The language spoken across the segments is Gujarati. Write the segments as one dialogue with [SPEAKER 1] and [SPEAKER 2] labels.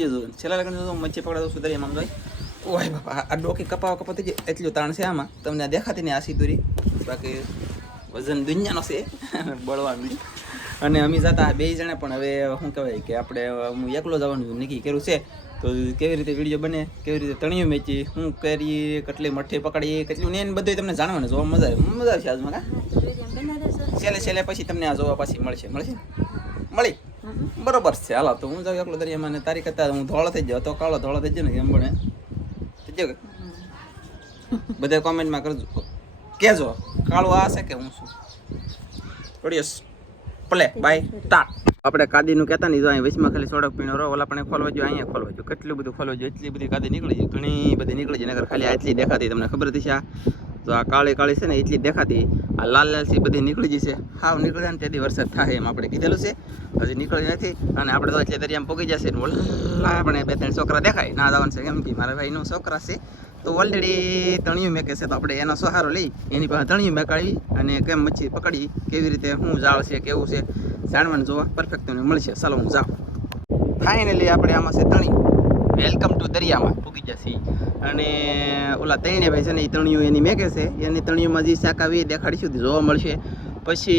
[SPEAKER 1] વીડિયો જોયો છેલ્લા લગ્ન જો મચ્છી પકડાતો સુધારી જોઈ. ઓય બાપા આ ડોકી કપાવા કપાતી જાય એટલું તાણ છે આમાં. તમને આ દેખાતી ને આસી સીધુરી. બાકી વજન દુનિયાનો છે. બળવાનું અને અમે જતા બે જણા પણ હવે શું કહેવાય કે આપણે હું એકલો જવાનું નક્કી કર્યું છે. તો કેવી રીતે વીડિયો બને કેવી રીતે તણિયું મેચી શું કરીએ કેટલી મઠ્ઠી પકડીએ કેટલું ને બધું તમને જાણવાનું જોવા મજા આવે. મજા આવશે આજમાં કા? છેલ્લે છેલ્લે પછી તમને આ જોવા પાછી મળશે. મળશે? મળી? બરોબર છે. હાલો, તો હું જાઉં એકલો દરિયામાં ને તારી કરતા હું ધોળો થઈ જાઉં. તો કાળો ધોળો થઈ જાય ને એમ બને. થઈ જાય બધા કોમેન્ટમાં કરજો. કહેજો, કાળો આ છે કે હું છું? ઓડિયસ પ્લે બાય ટા આપણે કાદીનું કહેતા નહીં જો અહીં વચમાં ખાલી સોડક પીણો રહો, ઓલા પણ ખોલવા જો, અહીંયા ખોલવા જો. કેટલું બધું ખોલવા જો, એટલી બધી કાદી નીકળી જાય ઘણી બધી નીકળી જાય નગર ખાલી આટલી દેખાતી તમને ખબર હતી આ. તો આ કાળી કાળી છે ને એટલી દેખાતી. આ લાલ લાલ છે બધી નીકળી જશે. હાવ નીકળી જાય ને તેથી વરસાદ થાય એમ આપણે કીધેલું છે. હજી નીકળી નથી અને આપણે તો એટલે દરિયામાં પોગી જશે ઓલા આપણે બે ત્રણ છોકરા દેખાય. ના જવાનું છે કેમ કે મારા ભાઈનો છોકરા છે. તો ઓલરેડી તણિયું મેકે છે તો આપણે એનો સહારો લઈ, એની પાસે તણિયું મેકાળી અને કેમ મચ્છી પકડી, કેવી રીતે, શું જાળ છે, કેવું છે, જાણવાનું જોવા પરફેક્ટ તમને મળશે. ચાલો હું જાઉં. ફાઇનલી આપણે આમાં છે તણી વેલકમ ટુ દરિયામાં. પૂગી જશે. અને ઓલા તણીને ભાઈ છે ને એ તણિયું એની મેકે છે. એની તણિયુંમાં જે શાક આવી દેખાડીશું તો જોવા મળશે. પછી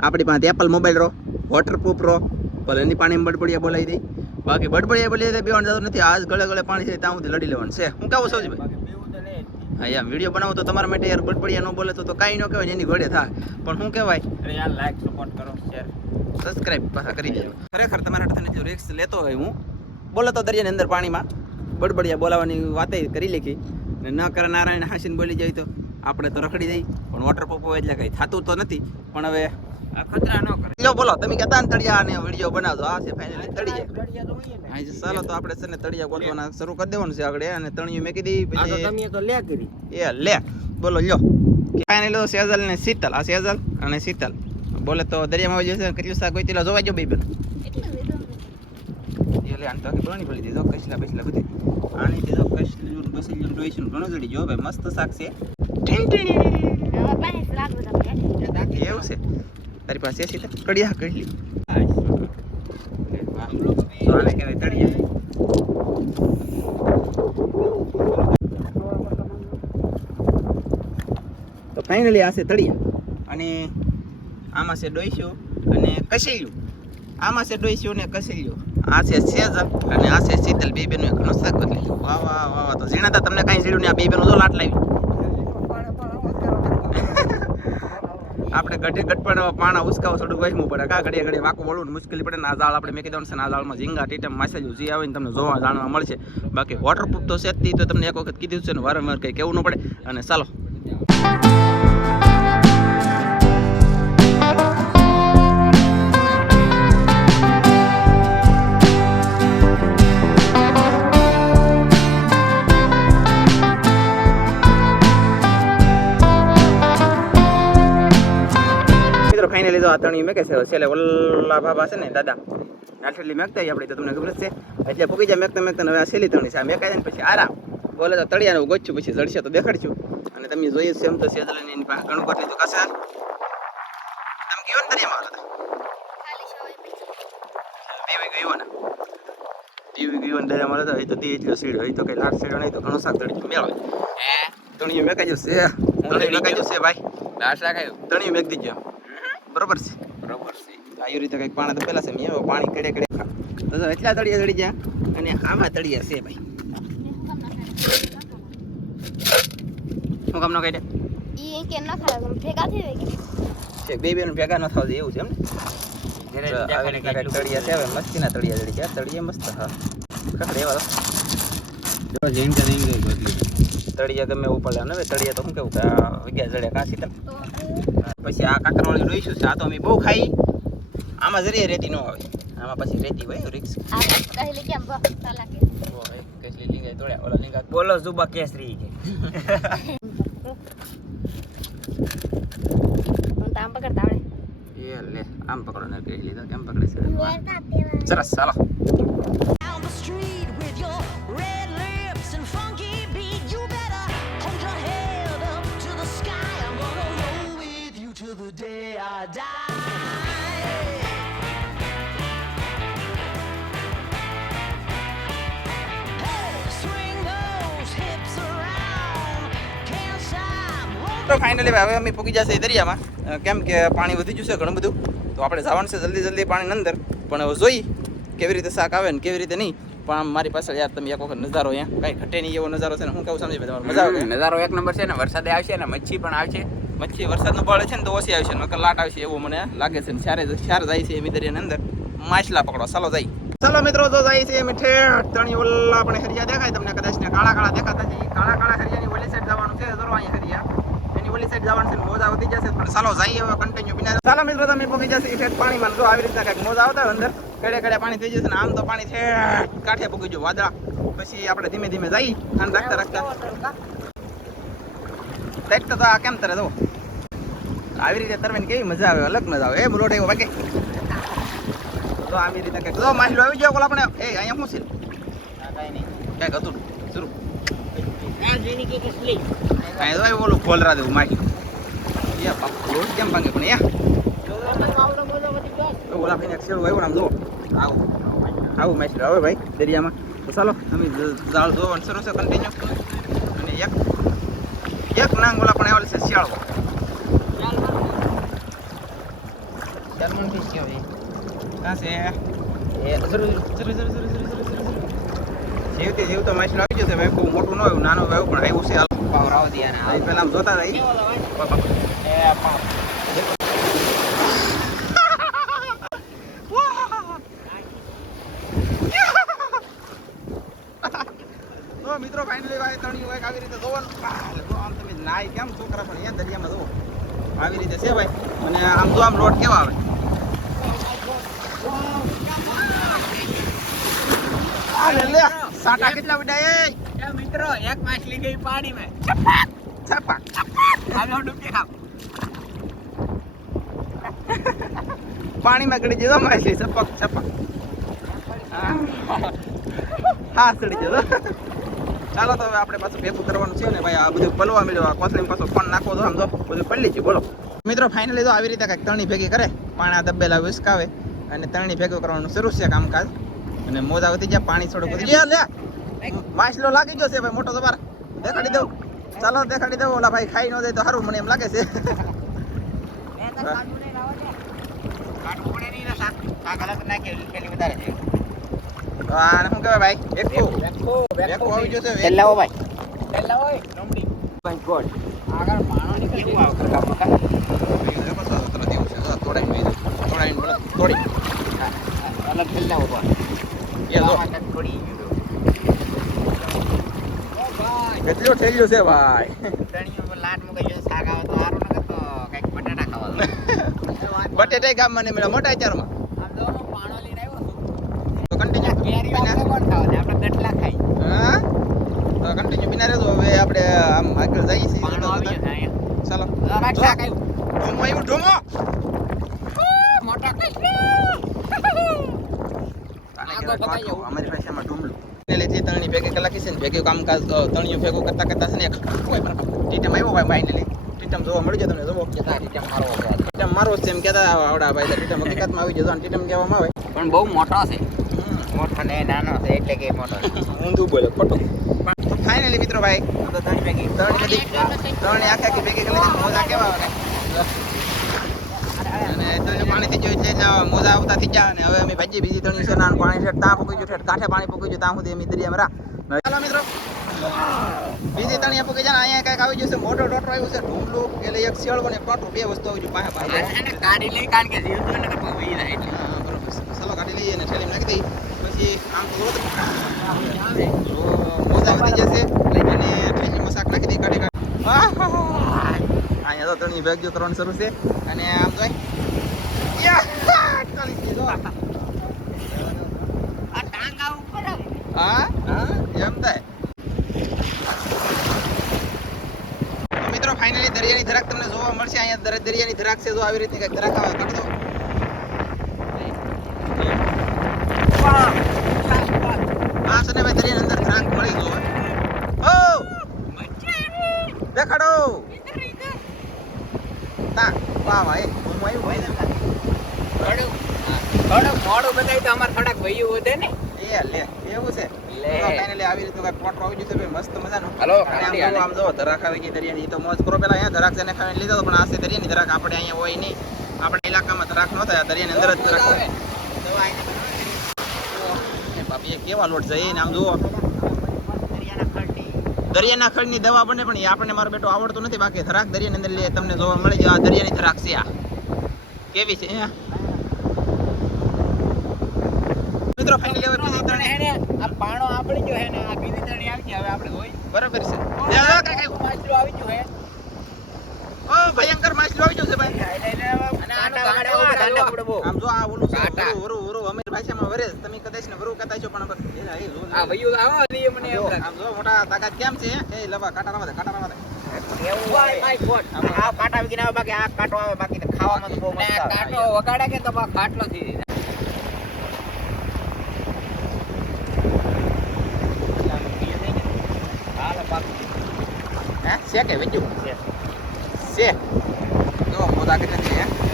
[SPEAKER 1] આપણી પાસે એપલ મોબાઈલ રહો વોટરપ્રૂફ રહો. ભલે એની પાણી બડબડિયા બોલાવી દઈ બાકી બડબડિયા બોલી દે બેવાનું જતું નથી. આજ ગળે ગળે પાણી છે ત્યાં સુધી લડી લેવાનું. છે. હું કેવું સૌજી ભાઈ હા યાર વીડિયો બનાવો તો તમારા માટે યાર બડબડિયા ન બોલે તો કાંઈ ન કહેવાય એની ઘોડે થાય. પણ શું કહેવાય?
[SPEAKER 2] અરે યાર લાઈક સપોર્ટ કરો શેર
[SPEAKER 1] સબસ્ક્રાઇબ પાછા કરી દેજો. ખરેખર તમારા હાથે જો રિક્સ લેતો હોય હું. બોલે તો દરિયાની અંદર પાણીમાં બડબડિયા બોલાવાની વાતે કરી લેખી. અને ન કરે નારાયણ હાસીને બોલી જાય તો આપણે તો રખડી જઈ પણ વોટરપ્રૂફ હોય એટલે કંઈ થતું તો નથી. પણ હવે
[SPEAKER 2] ખતરા ન કરે.
[SPEAKER 1] લ્યો બોલો તમે કહેતા ને તળિયા અને વીડિયો બનાવજો. આ છે ફાઇનલી તળિયા. હા ચાલો તો આપણે છે ને તળિયા ગોઠવાના શરૂ કરી દેવાનું છે આગળ અને તળિયું મેં
[SPEAKER 2] કીધી તો
[SPEAKER 1] પછી
[SPEAKER 2] તમે તો લે કરી.
[SPEAKER 1] એ લે. બોલો લ્યો. ફાઇનલી સેઝલ ને શીતલ આ સેઝલ અને શીતલ. બોલે તો દરિયામાં જશે કેટલું શાક હોય જોવા જો બેન
[SPEAKER 3] એટલું
[SPEAKER 1] આને તો આખી બની પડી દીધો કસલા બસલા બધી. આની દીધો કસલું બસલું ડોઈશું ઘણું જડી જો. ભાઈ મસ્ત શાક છે. એવું છે. તારી પાસે છે કડિયા કડલી તો આને કહેવાય તળિયા. તો ફાઇનલી આ છે તળિયા. અને આમાં છે ડોઈશું અને કસેલ્યું. આમાં છે ડોઈશું ને કસેલિયું. આ છે સેજલ અને આ છે શીતલ, બે બેનો ઘણો બદલી વાહ વાહ વાહ વાહ. તો ઝીણાતા તમને કાંઈ ઝીડું ને આ બે બેનો જો લાટ લાવી. આપણે ગઢે ગટપણ પાણા ઉસકાવ થોડું વહેમું પડે. કા ઘડીએ ઘડીએ વાંકું વળવું મુશ્કેલી પડે ને આ જાળ આપણે મેં કીધું છે આ જાળમાં ઝીંગા, ટીટમ, માછલીઓ જે આવે ને તમને જોવા જાણવા મળશે. બાકી વોટરપ્રૂફ તો છે જ તો તમને એક વખત કીધું છે ને વારંવાર કંઈ કહેવું ન પડે. અને ચાલો. મિત્રો ફાઇનલી જો આ તણી મેકે છે છેલ્લે ઓલા બાબા છે ને દાદા નાઠેલી મેકતા આપણે તો તમને ખબર છે. એટલે પૂકી જાય મેકતા મેકતા હવે આ છેલ્લી તણી છે. આ મેકાય ને પછી આરામ. બોલે તો તળિયાને ગોચું પછી જડશે તો દેખાડશું. અને તમે જોઈએ છે એમ તો સેજલની એની પાસે ઘણું કરી લીધું કશે તમે કયો ને તળિયામાં
[SPEAKER 3] ખાલી
[SPEAKER 1] દેવી ગયો ને? દેવી ગયો ને દરિયામાં હોય તો તે એટલો સીડ હોય તો કઈ લાખ સીડ્યો નહીં તો ઘણું શાક તળી મેળવે
[SPEAKER 2] હે?
[SPEAKER 1] મેકાઈ જશે તણીયું મેકાઈ જશે ભાઈ?
[SPEAKER 2] લાશ રાખાયું
[SPEAKER 1] તણીયું મેક દીજો બરોબર છે?
[SPEAKER 2] બરોબર છે.
[SPEAKER 1] આવી રીતે કંઈક પાણી તો પેલા છે મેં પાણી કડે કડે તો એટલા તળિયા તળી ગયા અને આમાં તળિયા છે ભાઈ. શું કામ ન કહી દે
[SPEAKER 3] ઈ કે ન ખાય ભેગા થઈ ગઈ
[SPEAKER 1] બે બેન ભેગા ન થાવ એવું છે એમ ને? આવી તળિયા છે હવે મસ્તીના તળિયા તળી ગયા તળિયા મસ્ત હા. એવા તો
[SPEAKER 2] જો જઈને ગઈ
[SPEAKER 1] તળિયા ગમે ઉપર હવે તળિયા તો શું કેવું કે આ વિગ્યા જડે કાશી તમ પછી આ કાકરવાળી રોઈશું છે? આ તો અમે બહુ ખાઈ. આમાં જરીએ રેતી ન આવે આમાં પછી રેતી હોય રિક્સ
[SPEAKER 2] બોલો જુબા કેસરી કે.
[SPEAKER 3] તામ પકડતા આવડે.
[SPEAKER 1] એ લે આમ પકડો ને કહી તો કેમ પકડે છે? સરસ ચાલો તો ફાઇનલી હવે અમે પૂકી જશે દરિયામાં. કેમ કે પાણી વધી જશે ઘણું બધું. તો આપણે જવાનું છે જલ્દી જલ્દી પાણી અંદર. પણ હવે જોઈ કેવી રીતે શાક આવે ને કેવી રીતે નહીં. પણ મારી પાસે યાર તમે એક વખત નજારો અહીંયા. કઈ ઘટે નહીં એવો નજારો છે ને હું કહું સમજી તમારો મજા આવે
[SPEAKER 2] નજારો એક નંબર છે ને વરસાદે આવશે ને મચ્છી પણ આવશે.
[SPEAKER 1] મચ્છી વરસાદનું પડે છે ને તો ઓછી આવશે, નકર લાટ આવશે એવું મને લાગે છે ચારે ચાર જાય છે એમ દરિયાની અંદર. માછલા પકડો, ચાલો જાય. ચાલો મિત્રો તો જાય છે એમ ઠેઠ તણી ઓલા આપણે હરિયા દેખાય તમને, કદાચ ને કાળા કાળા દેખાતા છે. કાળા કાળા હરિયાની ઓલી સાઈડ જવાનું છે, જરૂર અહીંયા હરિયા. એની ઓલી સાઈડ જવાનું છે મોજા વધી જશે, પણ ચાલો જઈએ હવે કન્ટિન્યુ બિના. ચાલો મિત્રો, તમે પહોંચી જશે ઠેઠ પાણીમાં. જો આવી રીતના કંઈક મોજા આવતા હોય અંદર કડે કડે પાણી થઈ જશે ને આમ તો પાણી છે. કાંઠે પૂકી ગયું વાદળા. પછી આપણે ધીમે ધીમે જઈ અને રાખતા રાખતા. દેખતા તો આ કેમ તરે જો આવી રીતે તરવાની કેવી મજા આવે અલગ મજા આવે. એ બોલો એવો વાગે. તો આવી રીતે કંઈક. જો માછલો આવી ગયો કોલ આપણે એ અહીંયા શું છે? કંઈક હતું. શરૂ. કાંઈ તો ઓલું ખોલરા દેવું માછલું. કેમ ભાંગે પણ યા ઓલા શેડું આવ્યું આમ જુઓ. આવું. આવું માછલું આવે ભાઈ દરિયામાં. તો ચાલો અમે જાળ જોવાનું શરૂ છે કન્ટિન્યુ અને એક એક નાંગ ઓલા પણ આવેલ છે શિયાળો. ક્યાં છે જરૂર જરૂર જરૂર જરૂર જરૂર જરૂર જરૂર જીવતી જીવતો માછલું આવી જશે ભાઈ બહુ મોટું ન આવ્યું નાનું આવ્યું પણ આવ્યું છે હાલ આ પેલા આમ જોતા રહી તો મિત્રો ફાઇનલી ભાઈ તણી કંઈક આવી રીતે જોવાનું આહ, લે, જો આમ તમે નાય કેમ છોકરા પણ એ દરિયામાં જુઓ આવી રીતે છે ભાઈ અને આમ જો આમ લોટ કેવા આવે આ લે લે. સાટા કેટલા ઉડાય એ?
[SPEAKER 2] મિત્રો એક માછલી ગઈ પાણીમાં.
[SPEAKER 1] છાપા.
[SPEAKER 2] હાલો ડૂબી ખાવ
[SPEAKER 1] પાણીમાં ગળી જતો માછલી છપક છપક હા સડી જતો ચાલો તો હવે આપણે પાછું ભેગું કરવાનું છે ને ભાઈ આ બધું પલવા મળ્યો કોથળી પાછો ફોન નાખો તો સમજો બધું પડી છે બોલો. મિત્રો ફાઇનલી તો આવી રીતે કંઈક તણી ભેગી કરે. પાણા દબેલા વિસકાવે અને તણી ભેગું કરવાનું શરૂ છે કામકાજ. અને મોજા વધી ગયા પાણી થોડું વધી ગયા લે. માછલો લાગી ગયો છે ભાઈ મોટો સવાર દેખાડી દઉં. ચાલો દેખાડી દઉં. ઓલા ભાઈ ખાઈ ન જાય તો સારું મને એમ લાગે છે.
[SPEAKER 2] થોડા થોડી
[SPEAKER 1] કેટલો ઠેલ્યો છે ભાઈ?
[SPEAKER 2] લાટ જાય શાક આવે તો સારું નકર તો કંઈક બટાટા ખાવા
[SPEAKER 1] બટેટા ગામ મને મેળા મોટા ચારમાં
[SPEAKER 2] આમ તો પાણો લઈને આવ્યો
[SPEAKER 1] તો કન્ટિન્યુ
[SPEAKER 2] કેરી આપણે કોણ ખાવા આપણે ગટલા ખાઈ
[SPEAKER 1] હા? તો કન્ટિન્યુ બિના રહેજો. હવે આપણે આમ આગળ જઈએ છીએ.
[SPEAKER 2] પાણો આવી જશે
[SPEAKER 1] ચાલો.
[SPEAKER 2] ધૂમો આવ્યું
[SPEAKER 1] ઢોમો આવ્યું ઢોમો
[SPEAKER 2] મોટા કઈ આગો બતાઈ જાઉં.
[SPEAKER 1] અમારી પાસે એમાં ઢોમલું એટલે તણી ભેગી કલાકી છે ને ભેગું કામકાજ તણીઓ ભેગું કરતા કરતા છે ને એક કોઈ પણ ટીટમ આવ્યો ભાઈ ફાઇનલી ટીટમ જોવા મળી જાય તમને જોવો.
[SPEAKER 2] જતા રીતે મારો
[SPEAKER 1] ટીટમ મારો છે એમ કહેતા આવડા ભાઈ ટીટમ હકીકતમાં આવી જતો ટીટમ કહેવામાં આવે.
[SPEAKER 2] પણ બહુ મોટો છે. મોટો ને નાનો છે એટલે કે મોટો
[SPEAKER 1] ઊંધું બોલો ખોટું. ફાઇનલી મિત્રો ભાઈ
[SPEAKER 2] તો ત્રણ ભેગી.
[SPEAKER 1] ત્રણ ત્રણ આખી ભેગી કરી. મોજા કેવા આવે. અને ત્રણ પાણી થઈ ગયું છે જ્યાં મોજા આવતા થઈ ગયા અને હવે અમે ભાજી બીજી તણી છે નાનું પાણી છે ત્યાં પૂકી ગયું કાંઠે પાણી પૂકી ગયું ત્યાં સુધી અમે ચાલો મિત્રો. બીજી ત્રણ પૂકી જાય અહીંયા કંઈક આવી જશે મોટો ડોટો આવ્યું છે ઢૂમલું એટલે એક શિયાળો ને ટોટો બે વસ્તુ આવી ગયું પાસે
[SPEAKER 2] લઈ કારણ કે જીવતું ને જાય એટલે.
[SPEAKER 1] ચાલો લઈએ અને નાખી દઈ પછી આમ તો મોજા વધી જશે. અને નાખી આહાહા. તો તણી ભાગ્યો કરવાનું શરૂ છે. અને આમ જોઈ. હા? હા? મિત્રો ફાઇનલી દરિયાની ધરાક તમને જોવા મળશે. અહીંયા દર- દરિયાની ધરાક છે. જો આવી રીતની કંઈક ધરાક આવે કરતો દો આ ને ભાઈ દરિયાની અંદર ધરાક મળી જોવે ઓ દેખાડો વાહ વાહ હું આવ્યું ભાઈ
[SPEAKER 2] થોડું થોડું મોડું બતાવી તો અમારે થોડાક ભાઈઓ વધે ને.
[SPEAKER 1] એ એ લે એવું છે. આવી પોટરો આવી ગયું ભાઈ મસ્ત મજાનું.
[SPEAKER 2] હાલો,
[SPEAKER 1] આમ જો ધરાક આવી ગઈ દરિયાની ઈ તો મોજ કરો પેલા અહીંયા ધરાક જેને ખાઈને લીધો પણ આ દરિયાની ધરાક આપણે અહીંયા હોય નહીં. આપણા ઇલાકામાં ધરાક ન થાય દરિયાની અંદર જ ધરાક હોય. એ બાપી કેવા લોટ જઈએ એને આમ જુઓ. દરિયાના ખડની દવા બને પણ એ આપણને મારો બેટો આવડતો નથી. બાકી ધરાક દરિયાની અંદર લે તમને જોવા મળી જાય આ દરિયાની ધરાક છે આ. કેવી છે મિત્રો ફાઇનલી હવે બીજી ત્રણ
[SPEAKER 2] હે ને આ પાણો આપણી જો હે ને આ બીજી તણી આવી ગઈ હવે આપણે હોય
[SPEAKER 1] બરોબર છે.
[SPEAKER 2] માછલું આવી ગયું હે.
[SPEAKER 1] ઓ ભયંકર માછલું આવી ગયું છે ભાઈ. આમ જો આ ઓલું છે
[SPEAKER 2] કાંટા.
[SPEAKER 1] વરુ, વરુ, વરુ, અમીર ભાષામાં વરે તમે કદાચ ને વરુ કહેતા છો પણ
[SPEAKER 2] આ વયું આવો ને એ મને.
[SPEAKER 1] આમ જો મોટા તાકાત કેમ છે એ લવા કાંટા રવા દે કાંટા રવા દે
[SPEAKER 2] એવું હોય.
[SPEAKER 4] આ કાંટા વિકીને આવે બાકી આ કાંટો આવે બાકી ખાવામાં તો બહુ મસ્ત આવે.
[SPEAKER 2] કાંટો વગાડે કે તો બા થઈ જાય.
[SPEAKER 4] હાલો પાક.
[SPEAKER 1] હે છે કે વેચ્યું
[SPEAKER 4] છે.
[SPEAKER 1] છે જો મોટા કેટલા છે હે
[SPEAKER 2] હવે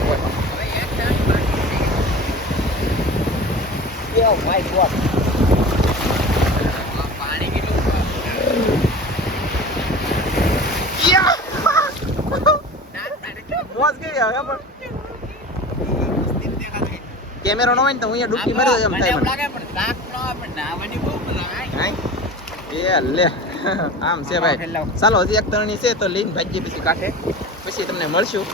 [SPEAKER 1] કેમેરો ન હોય ને તો હું અહીંયા ડૂબકી મારી દઉં એમ થાય
[SPEAKER 2] લાગે પણ તાપ ન પણ નાહવાની બહુ મજા આવે.
[SPEAKER 1] એ લે. આમ છે ભાઈ. ચાલો હજી એક તરણી છે તો લઈને ભાજી પછી કાઢે પછી તમને મળશું.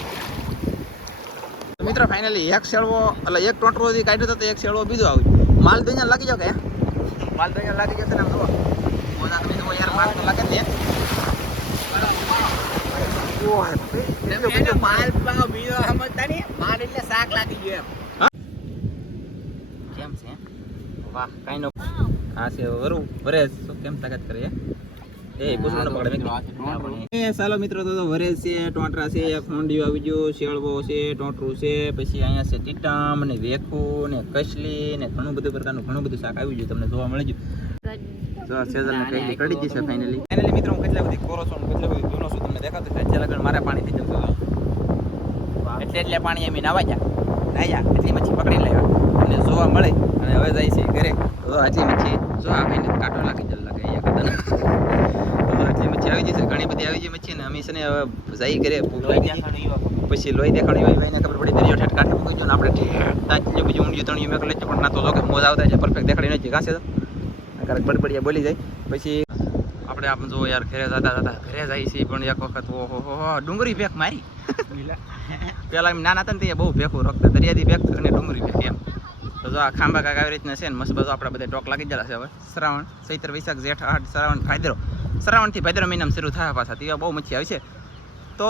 [SPEAKER 1] મિત્રો ફાઇનલી એક શેળવો એટલે એક ટોટરો કાઢ્યો તો એક શેળવો બીજો આવ્યો. માલ તો અહીંયા લાગી જાવ કે? માલ તો અહીંયા લાગી જશે ને આમ જુઓ. મોજા તમે જુઓ યાર માલ તો લાગે ને કેમ છે? વાહ કાંઈ નો હા છે વરુ વરેશ કેમ તાકાત કરે ચાલો મિત્રો તો વરેજ છે ટોંટરા છે ખોંડિયું આવી ગયું શેળવો છે ટોંટરું છે પછી અહીંયા છે ટીટમ ને વેખું ને કસલી ને ઘણું બધું પ્રકારનું ઘણું બધું શાક આવી ગયું તમને જોવા મળી ગયું. તો સેઝલ ને કઈ કડી જશે ફાઇનલી ફાઇનલી મિત્રો હું કેટલા બધી કોરો છું કેટલા બધી જૂનો છું તમને દેખાતું છે. જ્યાં લગન મારે પાણી થઈ એટલે એટલે પાણી એમ નાવા જા નાયા એટલી મચ્છી પકડી લેવા અને જોવા મળે. અને હવે જાય છે ઘરે. તો આટલી મચ્છી જો આ કાંટો લાગી. જલ આટલી મચ્છી આવી જશે ઘણી બધી આવી ગઈ મચ્છી ને અમીશ ને હવે. પછી લોહી દેખાડી હોય એને ખબર પડી દરિયો ઠેઠ કાંઠે મૂકી ને આપણે ઠેઠ બીજું ઊંડિયું તણિયું મેં લેજો પણ ના તો કે મોજ આવતા છે પરફેક્ટ દેખાડી નથી ઘાસે તો. ક્યારેક બડબડિયા બોલી જાય. પછી આપણે આમ જો યાર ઘરે જતા જતા ઘરે જાય છે પણ એક વખત ઓહો ડુંગળી ભેખ મારી. પેલા એમ નાના હતા ને તે બહુ ભેખું રખતા દરિયાથી ભેખ અને ડુંગળી ભેખ એમ. તો જો આ ખાંભા કાંક આવી રીતના છે ને મસ્ત બધું આપણે બધા ટોક લાગી છે હવે. શ્રાવણ ચૈત્ર વૈશાખ જેઠ આઠ શ્રાવણ ભાદરો. શ્રાવણથી ભાદરો મહિનામાં શરૂ થયા પાછા તેવા બહુ મચ્છી આવી છે. તો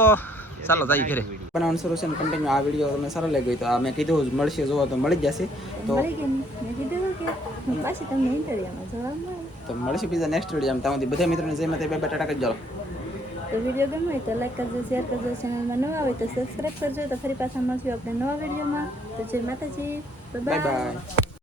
[SPEAKER 1] ચાલો જઈએ ઘરે. બનાવવાનું શરૂ છે ને કન્ટિન્યુ આ વીડિયો તમને સારો લાગ્યો તો મેં કીધું મળશે જોવો તો મળી જશે. તો તો મળશે બીજા નેક્સ્ટ વીડિયો ત્યાં સુધી બધા મિત્રોને જય માતા બે બે ટાટા કરી જાઓ
[SPEAKER 5] તો વીડિયો ગમે તો લાઈક કરજો શેર કરજો. ચેનલમાં નવા આવે તો સબસ્ક્રાઈબ કરજો. તો ફરી પાછા મળશું આપણે નવા વિડીયોમાં તો જય માતાજી.
[SPEAKER 1] Bye bye